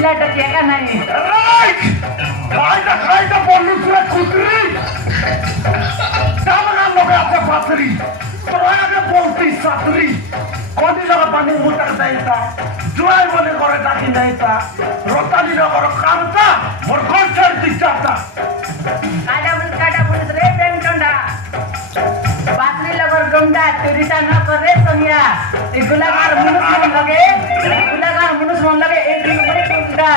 पिलाटा क्या नहीं राइट खाइटा बोलू सुरे कुतरी दामना लोग आपके पासरी प्रयागे बोलती सातरी कोनी लगा पानी मुटर दाइता जुआई बोले करे डाकी दाइता रोताली लगा करे कामता मोर घर छाड़ दिखाता काटा पुलिस रे प्रेम टंडा पासरी लगा डंडा तेरीसा न करे सोनिया गुलागार मनुष्य मन लगे एक दिन में टंडा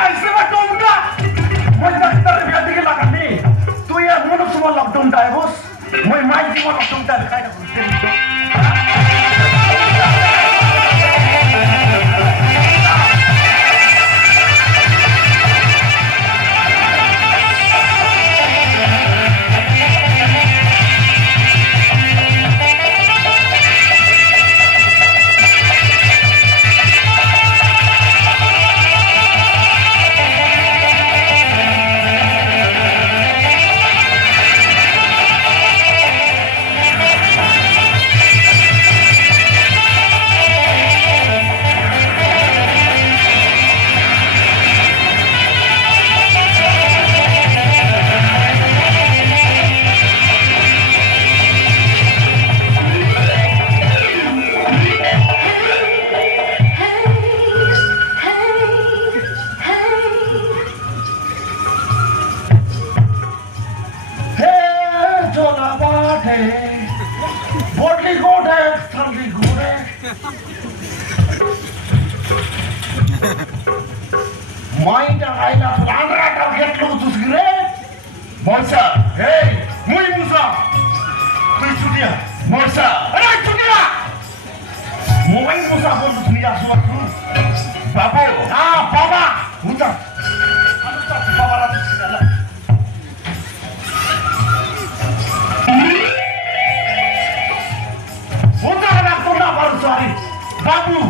ऐसे में टंडा मुझे डॉक्टर बिया दिखे लगा नहीं तू ये मनुष्य मन लग टंडा है बस मैं माइक मन लग टंडा दिखाई ना बोटली गोड़े थंडी घोड़े माइंड आइला आंध्रा का गेट लो तुसगिरे मोसा हे मुई मुसा तू छुटिया मोसा अरे छुटिया मुई मुसा बोल तू छुटिया सुआ तू बाबू हां बाबा मुसा बाबा ला तुसगिला sorry, Babu.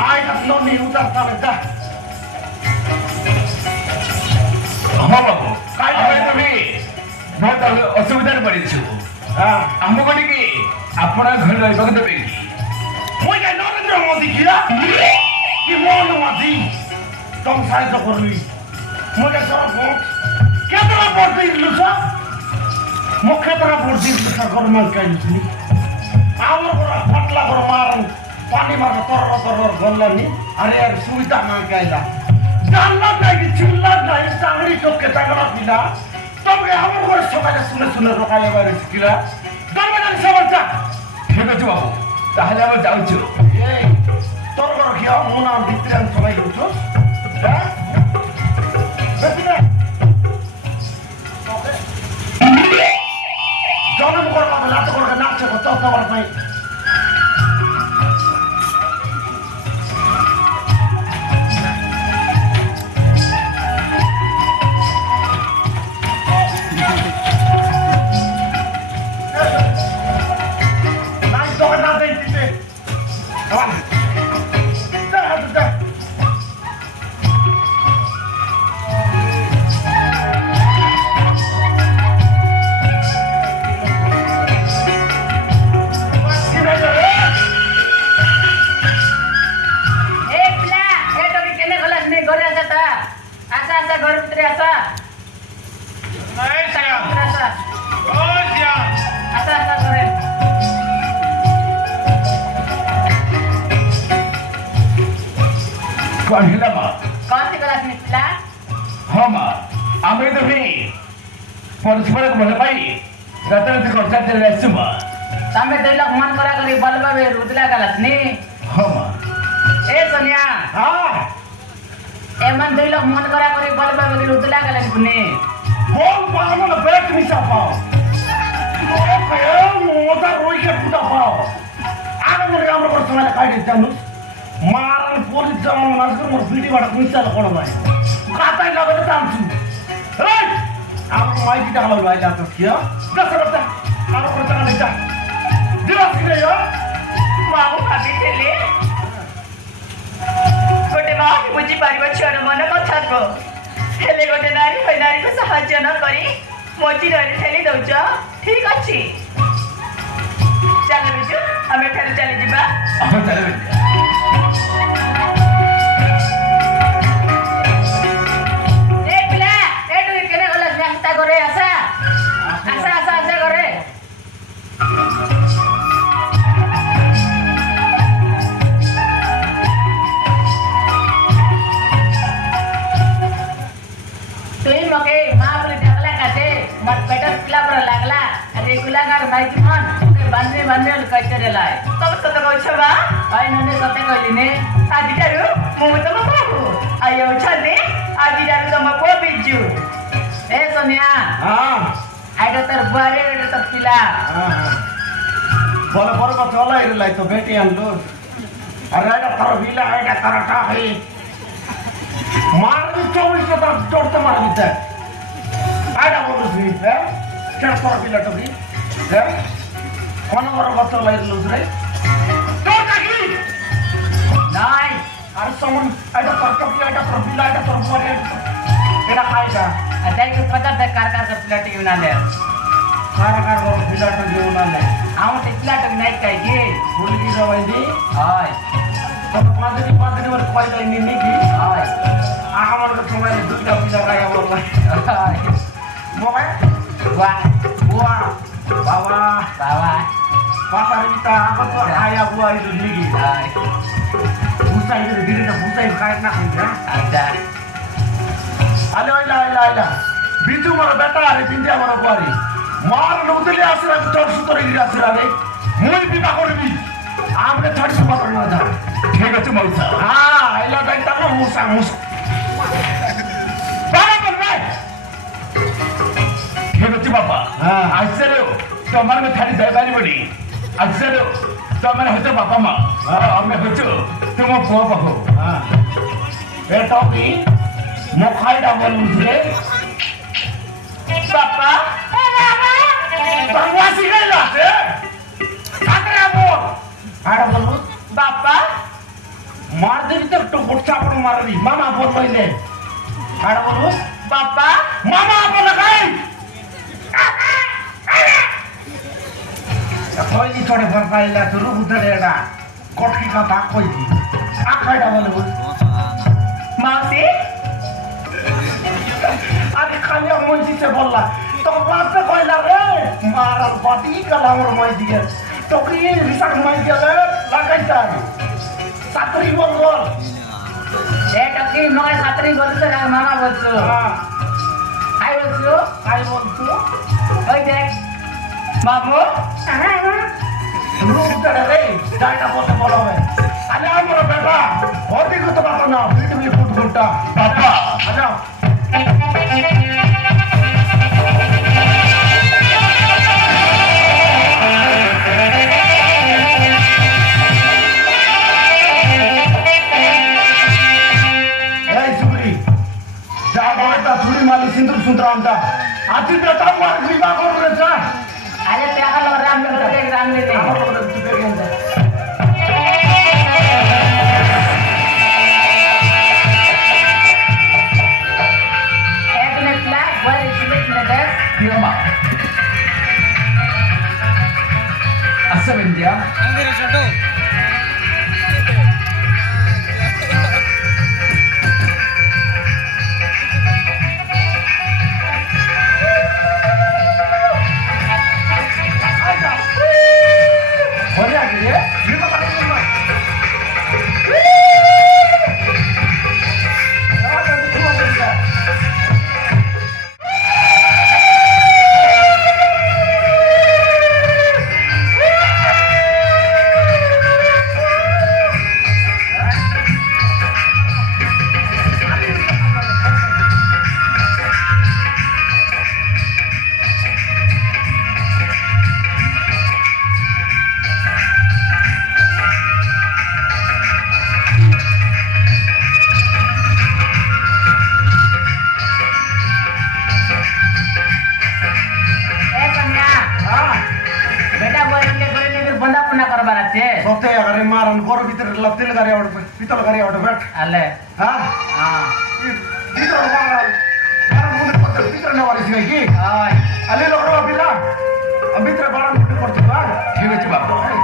I have no need to talk about that. हाँ बाबू आमे तो भी बहुत असुविधा पड़ी छु हमको कहीं कि अपना घर रहने को देंगे मुझे नरेंद्र मोदी किया कि मोहन मोदी तुम साइड तो कर ली मुझे सर वोट क्या तरह वोट दी लुसा मुख्य तरह वोट दी लुसा गवर्नमेंट का इसलिए आवर को पटला को मारन पानी मार तर गल्लानी अरे यार सुविधा मांग के आइला जानला नहीं कि चिल्ला नहीं सांगरी चौक के तगड़ा पिला तब के आवर को सकाले सुने रोकाया बारे सिकिला दरबार समझा ठीक है बाबू ताहले हम जाउछु ए तोर को रखिया मुना भितरे सबाई लुछु हां बेटा जन्म करवा लात करके नाचे को तो तवर नहीं कौन हिला माँ कौन सी क्लास में पिला हाँ माँ आमे तो भी परस्पर को बोले भाई रतन से कोर्सा चल रहा है सुबह सामने दो लोग मन करा करी बलबा में रुदला क्लास नहीं हाँ माँ ए सोनिया हां ए मन दो लोग मन करा करी बलबा में रुदला क्लास नहीं बोल पाओ ना बैठ नहीं सा पाओ ओके मोटा रोई के पुटा पाओ आगे मेरे काम को समय काट देता हूं मारन पुलिस जवान मारकर मोर वीडियो बड़ा मिसाल कोन भाई काटाई लगे तो तामछु राइट आप माइक की डाला लगा जाता किया दस बता आप को चला ले जा दिवस के यो बाबू भाभी चले गोटे माँ बुझी पारिबा छुआर मन कथा को हेले गोटे नारी होई नारी को सहाय्य न करी मोची डरी ठेली दउछ ठीक अछि चल बिजू हमें फेर चली जिबा चल ପିଲାଙ୍କର ନାଇକି ମନ ବାନ୍ଧି ବାନ୍ଧି କହିତେ ଦେଲାଏ ତମେ ସତ କହୁଛ ବା ଭାଇ ନନେ ସତେ କହିଲିନି ଆଜିଠାରୁ ମୁଁ ତମ ବୋହୂ ଆଉ ହେଉଛନ୍ତି ଆଜିଠାରୁ ତମ ପୁଅ ବିଜୁ ଏ सोनिया হ্যাঁ ଆଇଟା ତୋର ବୁଆରେ ଏଟା ତୋର ପିଲା বলে বড় কথা হলো এলাই তো বেটি আনলো আর এটা তোর বিলা এটা তারাটা হই মারবি 24 টা চড়তে মারবি তে আইডা বলছি হ্যাঁ কেন তোর বিলাটা দি হ্যাঁ কোন বড় কথা হলো রে তোটা কি নাই আর সমন এটা তোর টপি এটা তোর বিলা এটা তোর বুয়ারে এটা খাইটা আদাই কে পদা দে কার পিলা টিকে না লে কার বড় বিলাটা দিও না লে আও তে পিলা টিকে নাই কাই কি ভুল কি যাবাইনি হয় তো পাঁচদিন বলে কয় যায়নি নাকি হয় আমার তো সময় দুইটা পিলা গায়া বললা হয় বাবা বুয়া বুয়া বাবা বাবা বাবার পিতা আমার তো আয়া বুয়া এই নাকি হয় বুসাই দিদি না বুসাই খায় না কইরা আচ্ছা আলে আইলা বিজু মোর বেটা আরে পিন্দিয়া মোর বুয়ারি মার নউতলি আসরা তোর সুতরে গিরা আসরা রে মুই বিবাহ করবি আমরে ছাড়ি সুবাহ না যা ঠিক আছে মৌসা হ্যাঁ আইলা দাইতা না মুসা বাবা বলবে ঠিক আছে বাবা হ্যাঁ। আসলে তোমার মে থারি যাইবারি বলি আসলে তোমার হচ্ছে বাবা মা আমি হচ্ছে তোমার পুয়া বাবু হ্যাঁ এটা কি মুখাইডা বলুন রে বাবা বাংলাদেশি গাইলা আছে কাকরা বল আরে বলু বাবা মার দেবি তো একটু গোটা পড়ো মারবি মামা বল কইলে আরে বলু বাবা মামা বল গাই কইলি তোরে ভরপাইলা তো রুবুদরে এটা কটকি কথা কইলি আখাইডা বলু মাউসি আরে খালি মন দিতে বললা তো বাপে কইলা রে মারার বাটি গলা ওর মই দিয়ে তো কি রিসাক মই গেলে লাগাইতা সাতরি বল বল এটা কি নয় ছাত্রী বলছে না মামা বলছো হ্যাঁ আই বলছো আই বলছো ওই দেখ মামু রুবুদরে রে যাইটা বলতে বলবে আলে আমার বেটা হদি কত বাবা না ভিডিও ফুট ফুটটা বাবা আচ্ছা এই সুবরি যা বলতা ছুরি মালি সিন্দুর সুতরামটা আজি বেটা মার বিবাহ করে যা আরে টাকা লো রাম লে রাম লে আমার বলে তুই বেরিয়ে যা এক মিনিট লাগ বল ইসলে না দে Mama. Asa India. হরিয়া গিয়ে বিবাহ করে না এ কন্যা বেটা বলকে করে নিবি বন্ধা পুনা করবার আছে সতে আরে মারন ঘর ভিতরে তেল গাড়ি আউট পিতল গাড়ি আউট বেট আলে হ্যাঁ হ্যাঁ ভিতর মারাল আর মুনে পত্র ভিতর নেওয়ারিস নাকি হয় আলে লোকরা বিলা ভিতরে বাড়ান করতে পার ঠিক আছে বাবা